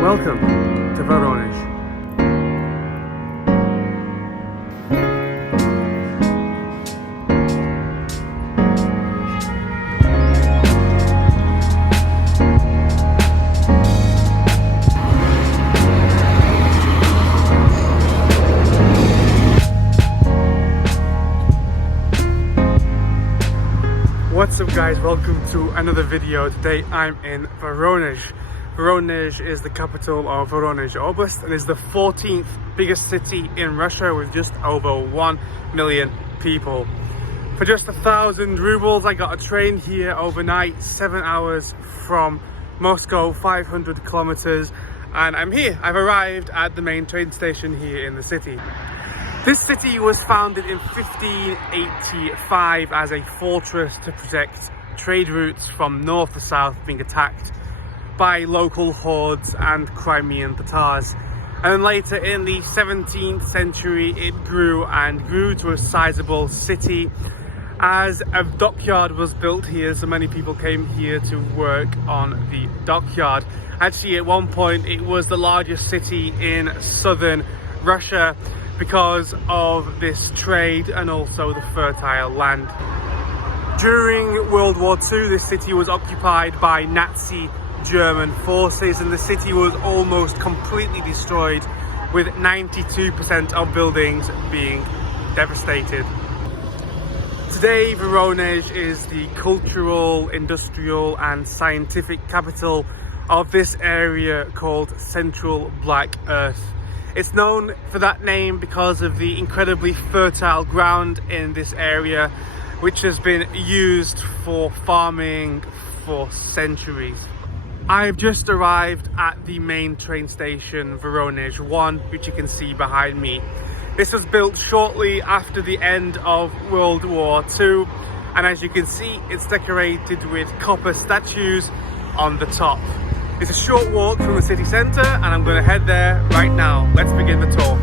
Welcome to Voronezh. What's up guys, welcome to another video. Today I'm in Voronezh. Voronezh is the capital of Voronezh Oblast and is the 14th biggest city in Russia with just over 1 million people. For just 1,000 rubles I got a train here overnight, 7 hours from Moscow, 500 kilometers, and I'm here. I've arrived at the main train station here in the city. This city was founded in 1585 as a fortress to protect trade routes from north to south being attacked by local hordes and Crimean Tatars. And then later in the 17th century it grew and grew to a sizable city as a dockyard was built here, so many people came here to work on the dockyard. Actually at one point it was the largest city in southern Russia because of this trade and also the fertile land. During World War II, this city was occupied by Nazi German forces and the city was almost completely destroyed, with 92% of buildings being devastated. Today, Voronezh is the cultural, industrial and scientific capital of this area called Central Black Earth. It's known for that name because of the incredibly fertile ground in this area, which has been used for farming for centuries. I've just arrived at the main train station, Voronezh 1, which you can see behind me. This was built shortly after the end of World War II, and as you can see, it's decorated with copper statues on the top. It's a short walk from the city centre and I'm going to head there right now. Let's begin the tour.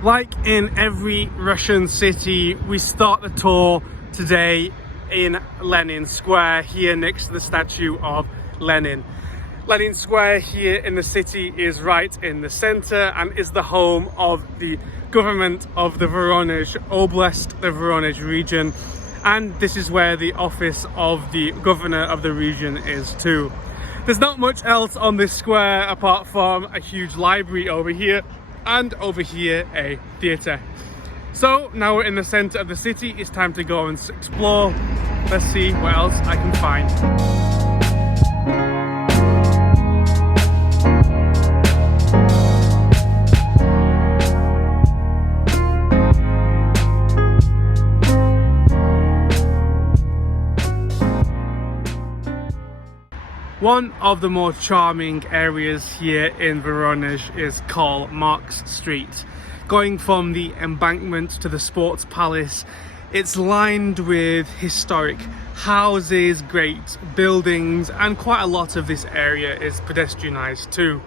Like in every Russian city, we start the tour today in Lenin Square, here next to the statue of Lenin. Lenin Square here in the city is right in the center and is the home of the government of the Voronezh Oblast, the Voronezh region, and this is where the office of the governor of the region is too. There's not much else on this square apart from a huge library over here and over here a theatre. So now we're in the center of the city, it's time to go and explore. Let's see what else I can find. One of the more charming areas here in Voronezh is Karl Marx Street. Going from the embankment to the sports palace, it's lined with historic houses, great buildings, and quite a lot of this area is pedestrianised too.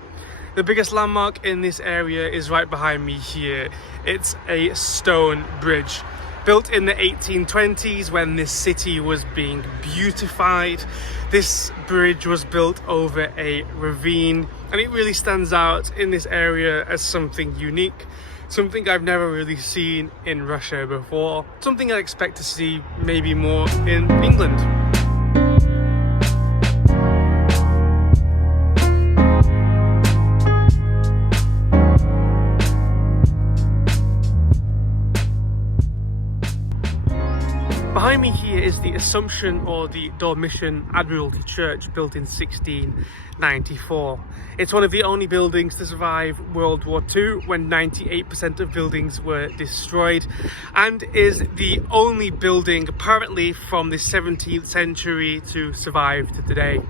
The biggest landmark in this area is right behind me here. It's a stone bridge built in the 1820s when this city was being beautified. This bridge was built over a ravine and it really stands out in this area as something unique. Something I've never really seen in Russia before. Something I expect to see maybe more in England. Behind me here is the Assumption or the Dormition Admiralty Church, built in 1694. It's one of the only buildings to survive World War II when 98% of buildings were destroyed, and is the only building apparently from the 17th century to survive to today.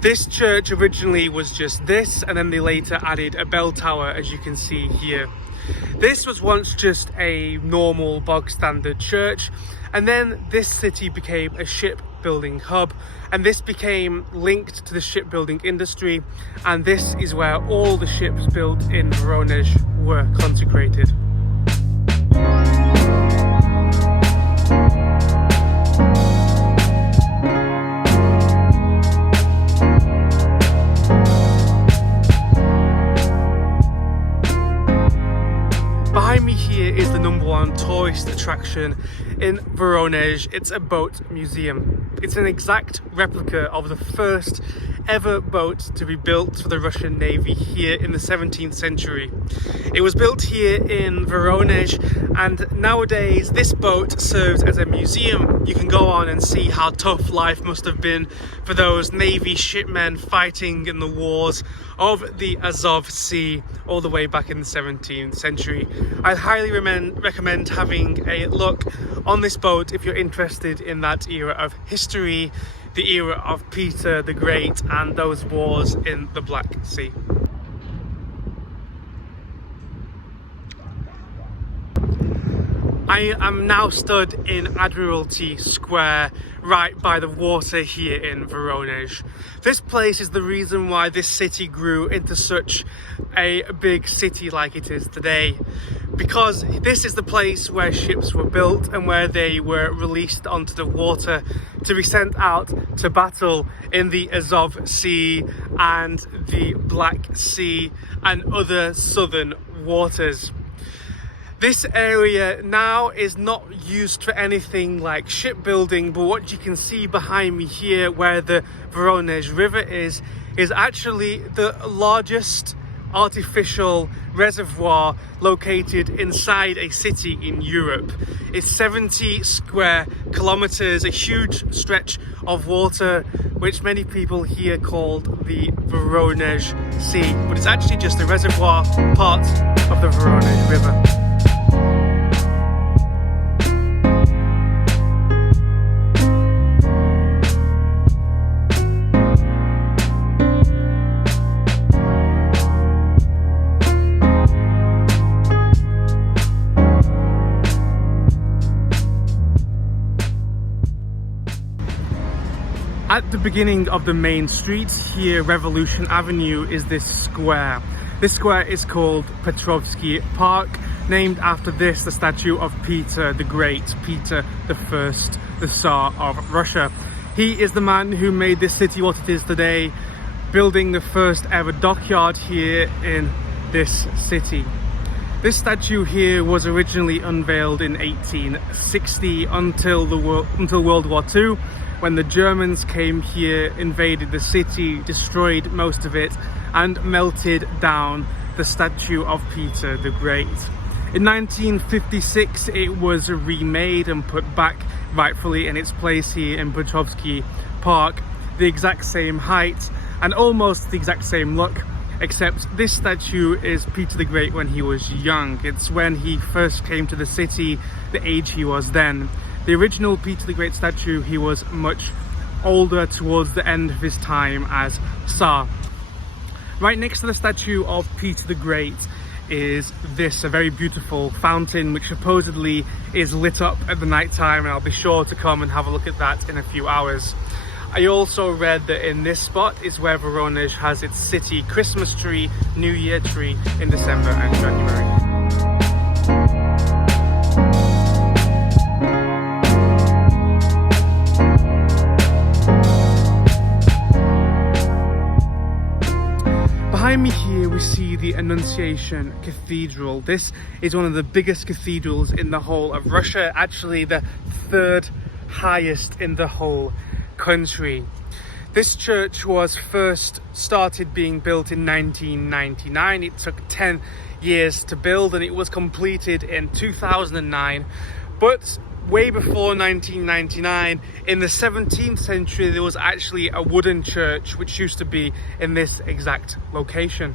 This church originally was just this, and then they later added a bell tower, as you can see here. This was once just a normal bog standard church, and then this city became a ship shipbuilding hub, and this became linked to the shipbuilding industry, and this is where all the ships built in Voronezh were consecrated. Behind me here is the #1 tourist attraction in Voronezh. It's a boat museum. It's an exact replica of the first ever boat to be built for the Russian Navy here in the 17th century. It was built here in Voronezh, and nowadays this boat serves as a museum. You can go on and see how tough life must have been for those Navy shipmen fighting in the wars of the Azov Sea all the way back in the 17th century. I highly recommend having a look on this boat if you're interested in that era of history, the era of Peter the Great and those wars in the Black Sea. I am now stood in Admiralty Square, right by the water here in Voronezh. This place is the reason why this city grew into such a big city like it is today, because this is the place where ships were built and where they were released onto the water to be sent out to battle in the Azov Sea and the Black Sea and other southern waters. This area now is not used for anything like shipbuilding, but what you can see behind me here, where the Voronezh River is actually the largest artificial reservoir located inside a city in Europe. It's 70 square kilometers, a huge stretch of water, which many people here called the Voronezh Sea, but it's actually just a reservoir part of the Voronezh River. At the beginning of the main street here, Revolution Avenue, is this square. This square is called Petrovsky Park, named after the statue of Peter the Great, Peter the First, the Tsar of Russia. He is the man who made this city what it is today, building the first ever dockyard here in this city. This statue here was originally unveiled in 1860 until World War II, when the Germans came here, invaded the city, destroyed most of it, and melted down the statue of Peter the Great. In 1956, it was remade and put back rightfully in its place here in Petrovsky Park, the exact same height and almost the exact same look, except this statue is Peter the Great when he was young. It's when he first came to the city, the age he was then. The original Peter the Great statue, he was much older towards the end of his time as Tsar. Right next to the statue of Peter the Great is this, a very beautiful fountain which supposedly is lit up at the night time, and I'll be sure to come and have a look at that in a few hours. I also read that in this spot is where Voronezh has its city Christmas tree, New Year tree in December and January. Behind me here we see the Annunciation Cathedral. This is one of the biggest cathedrals in the whole of Russia, actually the third highest in the whole country. This church was first started being built in 1999. It took 10 years to build and it was completed in 2009. But way before 1999, in the 17th century, there was actually a wooden church which used to be in this exact location.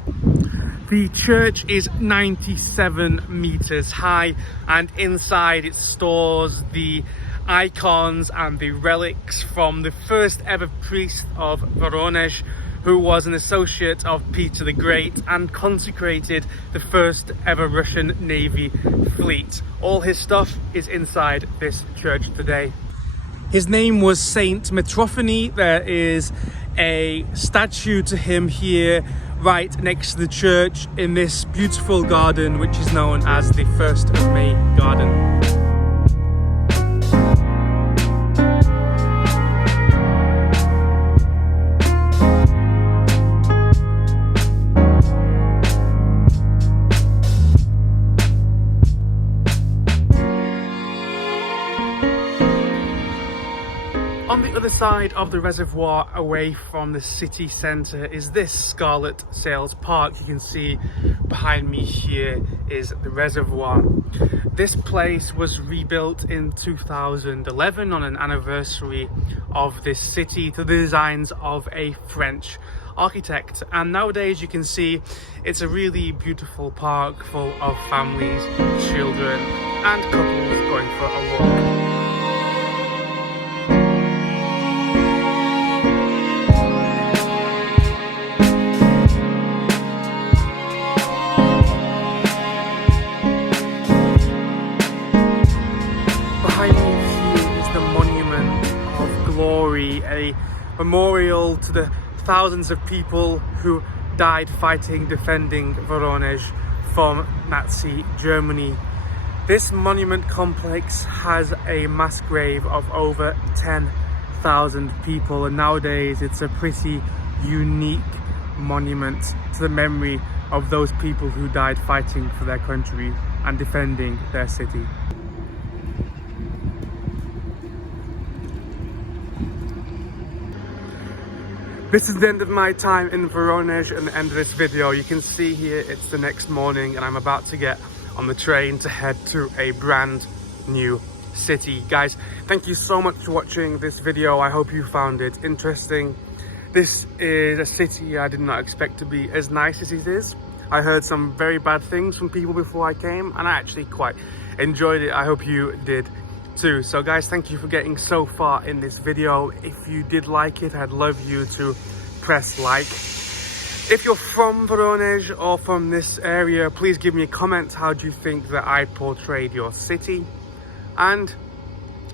The church is 97 meters high, and inside it stores the icons and the relics from the first ever priest of Voronezh, who was an associate of Peter the Great and consecrated the first ever Russian Navy fleet. All his stuff is inside this church today. His name was Saint Mitrophany. There is a statue to him here right next to the church in this beautiful garden, which is known as the 1st of May garden. On the other side of the reservoir, away from the city centre, is this Scarlet Sails Park. You can see behind me here is the reservoir. This place was rebuilt in 2011 on an anniversary of this city to the designs of a French architect, and nowadays you can see it's a really beautiful park full of families, children and couples going for a walk. A memorial to the thousands of people who died fighting, defending Voronezh from Nazi Germany. This monument complex has a mass grave of over 10,000 people, and nowadays it's a pretty unique monument to the memory of those people who died fighting for their country and defending their city. This is the end of my time in Voronezh and the end of this video. You can see here it's the next morning and I'm about to get on the train to head to a brand new city. Guys, thank you so much for watching this video. I hope you found it interesting. This is a city I did not expect to be as nice as it is. I heard some very bad things from people before I came and I actually quite enjoyed it. I hope you did too. So guys, thank you for getting so far in this video. If you did like it, I'd love you to press like. If you're from Voronezh or from this area, please give me a comment. How do you think that I portrayed your city? And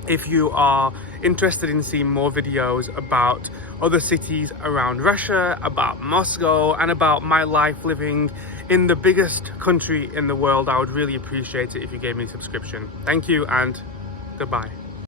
if you are interested in seeing more videos about other cities around Russia, about Moscow, and about my life living in the biggest country in the world, I would really appreciate it if you gave me a subscription. Thank you and goodbye.